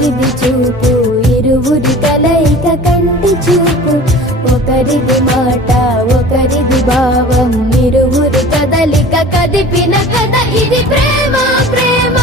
ఒకరిది చూపు ఇరువురి కలయిక కంటి చూపు, ఒకరిది మాట ఒకరిది భావం ఇరువురి కదలిక కదిపిన కథ ఇది ప్రేమ ప్రేమ